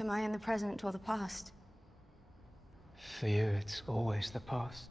Am I in the present or the past? For you, it's always the past.